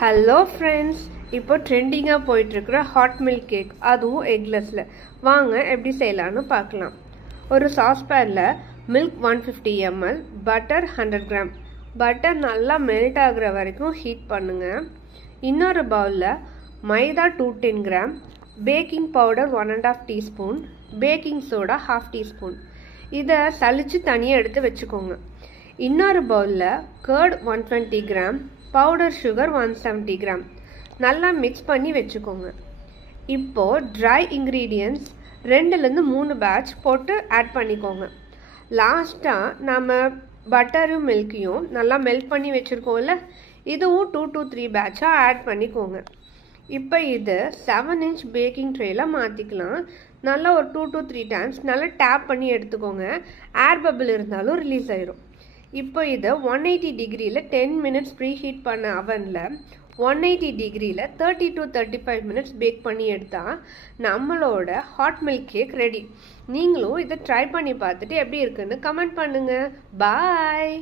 Hello friends, இப்போ ட்ரெண்டிங்காக போயிட்டுருக்குற hot milk cake, அதுவும் எக்லெஸ்ஸில். வாங்க எப்படி செய்யலான்னு பார்க்கலாம். ஒரு சாஸ்பேனில் milk 150 ml, butter 100 gram. Butter நல்லா மெல்ட் ஆகுற வரைக்கும் ஹீட் பண்ணுங்கள். இன்னொரு பவுலில் மைதா 210 gram, baking powder 1½ teaspoon, baking soda 1/2 teaspoon. இதை சலித்து தனியாக எடுத்து வச்சுக்கோங்க. இன்னொரு பவுலில் curd 120 gram, powder sugar 170 gram நல்லா மிக்ஸ் பண்ணி வச்சுக்கோங்க. இப்போது ட்ரை இன்க்ரீடியன்ட்ஸ் 2-3 பேட்ச் போட்டு ஆட் பண்ணிக்கோங்க. லாஸ்ட்டாக நம்ம பட்டரும் மில்க்கையும் நல்லா மெல்ட் பண்ணி வச்சுருக்கோம்ல, இதுவும் 2 to 3 பேட்சாக ஆட் பண்ணிக்கோங்க. இப்போ இது 7 inch பேக்கிங் ட்ரேயில் மாற்றிக்கலாம். நல்லா ஒரு 2 to 3 டைம்ஸ் நல்லா டேப் பண்ணி எடுத்துக்கோங்க. ஏர் பபிள் இருந்தாலும் ரிலீஸ் ஆயிரும். இப்போ இதை 180 டிகிரியில் 10 மினிட்ஸ் ப்ரீ ஹீட் பண்ண அவனில் 180 டிகிரியில் 30 to 35 மினிட்ஸ் பேக் பண்ணி எடுத்தால் நம்மளோட ஹாட் மில்க் கேக் ரெடி. நீங்களும் இதை ட்ரை பண்ணி பார்த்துட்டு எப்படி இருக்குன்னு கமெண்ட் பண்ணுங்கள். பாய்.